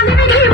I'm gonna living here.